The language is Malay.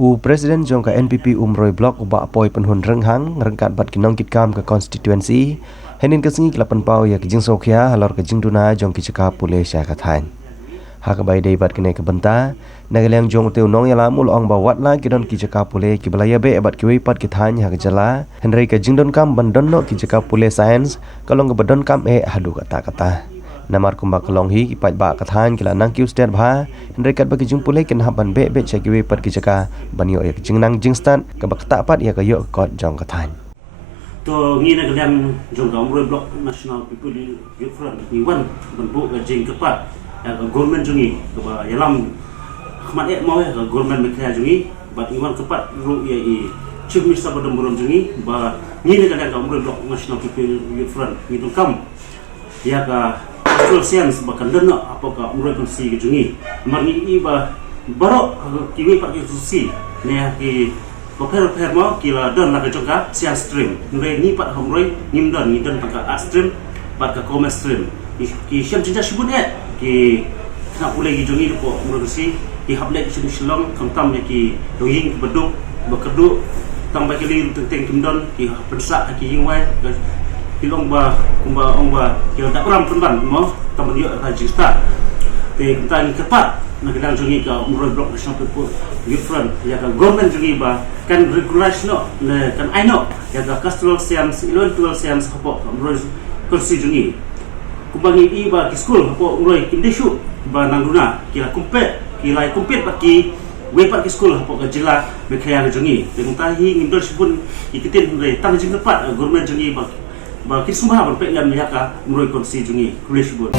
Presiden jongka NPP Roy Block ubah apoi penhun renghang ngerengkat bat kinong kitkam ke konstituensi henin kesengi kelapan pau ya kijing sokhya halor kijing duna jong kicaka pule sya kathan hak bai dei bat kene kebenta nagaliang jong teu nong yala mul ong bawat la kidon kicaka pule kibalaya be bat kiwi pat kithan hak jala henry kijing don kam bandon no kicaka pule science kalong bedon kam hadu kata namar kumbak kelong hi kipat ba kathan kila nang kiu stat bha henry kat bagi jing pule ken haban be chakiwi pat kicaka banyo ya kijing nang jing stat ka bakta pat ya kayo kot jong kathan to ngi na kalian jong dong Roy Block National People Youth Front ni wan bentuk jing kepat ya government jungi ke yalam khmat mau ya government mekha jungi bat iwan kepat ru ya i chief minister badam burom jungi ba ngi na kalian dong Roy Block National People Youth Front ni tu kam ya ka actual science bahkan dana apakah umroh konsi jungi marni i ba barok kiwi pak konsi ne ki per mau kila don la jongka science stream ngai ni pat umroh nim don ni don pak art stream pak ka commerce stream ki syam cinta sebut ki nak boleh ki jungi ko umroh konsi ki hablek ki shilong kam ki doing beduk bekerdu tang ba kili teng kim don ki pensa ki yingwai kilong ba kumba ong ba kila tak ram penban mo taman yo register te tang kepat nak kedang jungi ka Roy Block National People Youth Front ya ka government jungi ba kan regulation no le kan aino ya ka cultural science intellectual science hapo Roy kursi jungi kumbangi i ba ki school hapo Roy kindesu ba nanguna kila kompet baki we pat ki school hapo ka jila mekhaya jungi te tahi ngindor sibun ikitin le tang jing kepat government jungi ba kisumah berpek yang mereka Roy kursi jungi kulish bun.